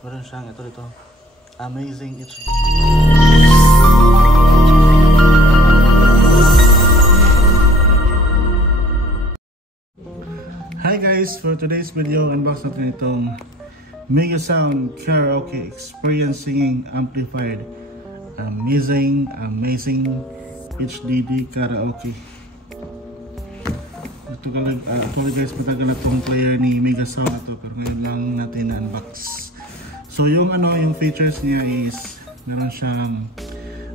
Meron siyang ito dito. Amazing HD. Hi guys! For today's video, unbox natin itong Megasound Karaoke Experience Singing Amplified Amazing HDD Karaoke. Ito actually guys, matagal na itong player ni Megasound ito, pero ngayon lang natin na-unbox. So yung yung features niya is meron siyang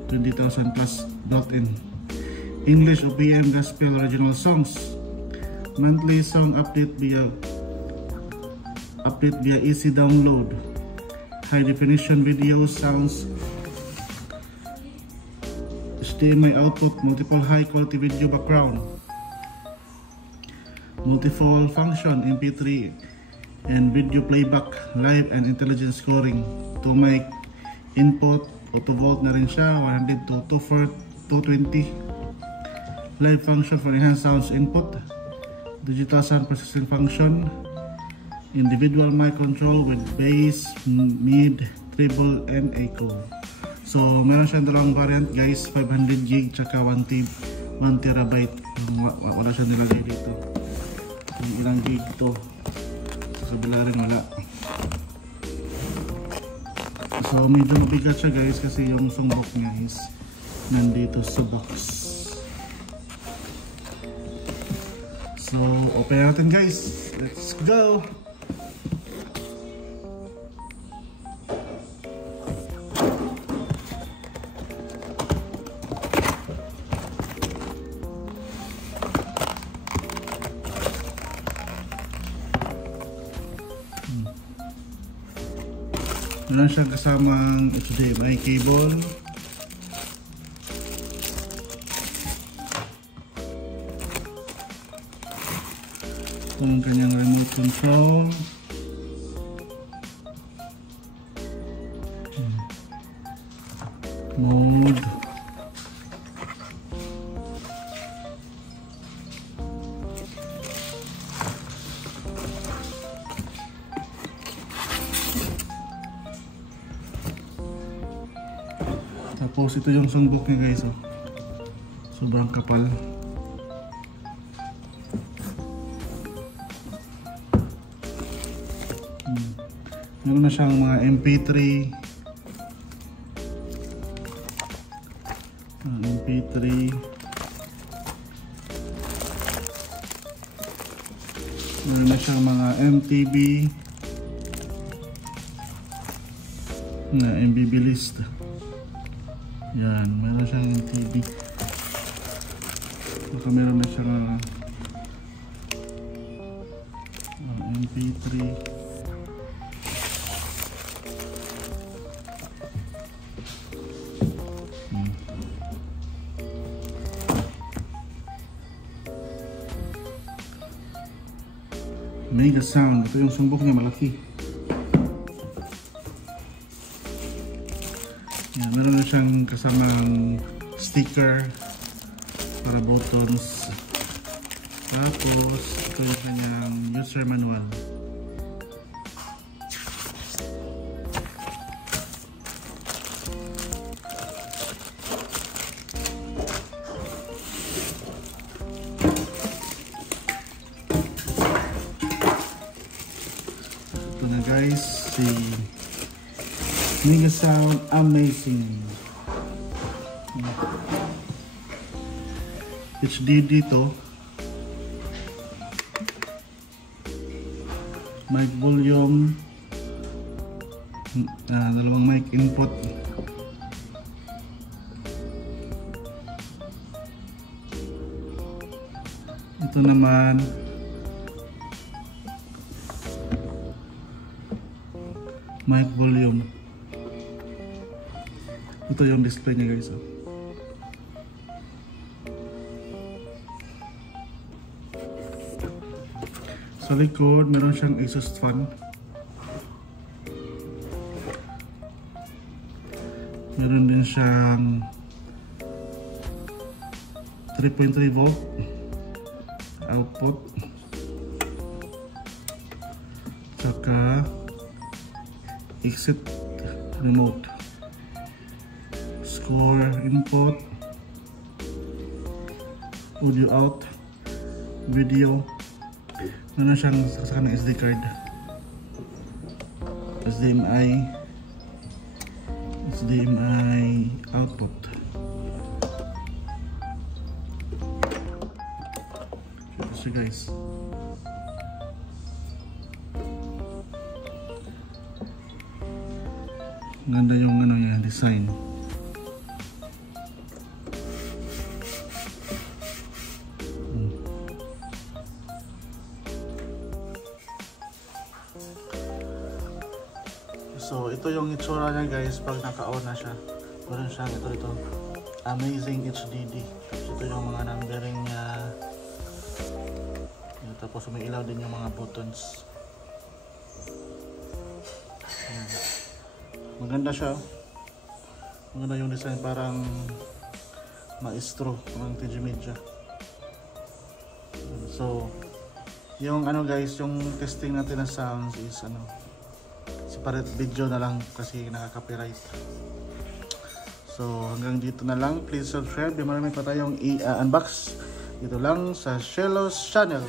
20,000 plus built-in English OPM Gospel Original Songs, monthly song update via easy download, high definition video sounds, HDMI output, multiple high quality video background, multiple function MP3 and video playback, live and intelligent scoring, 2 mic input, auto volt na rin siya, 100 to 220, live function for enhanced sounds input, digital sound processing function, individual mic control with bass, mid, treble, and echo. So meron siyang dalawang variant guys, 500GB tsaka 1TB. Wala siya nilagay dito kung ilang gig to. Sa kabila rin wala. So medyo mabigat siya guys kasi yung songbok niya is nandito sa box. So open natin guys. Let's go! Meron siyang kasamang HDMI cable, kung kanyang remote control, mode, tapos ito yung songbok niya guys, oh. Sobrang kapal. Meron na siyang mga MP3, meron na siyang mga MTV na MBB list. Yan, meron siyang MTV. Saka meron na siyang MP3. Megasound. Ito yung sumbok niya, malaki. Yan, meron na siyang kasamang sticker para buttons. Tapos ito yung kanyang user manual. Ito na guys, si Megasound Amazing HDD to. Mic volume, dalawang mic input, ito naman mic volume. Ito yung display niya guys, oh. Sa likod meron siyang exhaust fan, meron din siyang 3.3 volt output, saka exit remote, score input, audio out, video. Ano siyang saksakan ng SD card, HDMI output. So guys, ganda yung ano niya, design. So ito yung itsura niya guys pag naka-on na siya. Meron siyang ito Amazing HDD. Tapos ito yung mga numbering niya. Tapos may ilaw din yung mga buttons. Ayan. Maganda siya. Maganda yung design, parang maestro ng TG Media. So yung ano guys, yung testing natin na sounds is separate video na lang kasi nakaka-copyright. So hanggang dito na lang. Please subscribe. Marami pa tayong i-unbox dito lang sa Shellos Channel.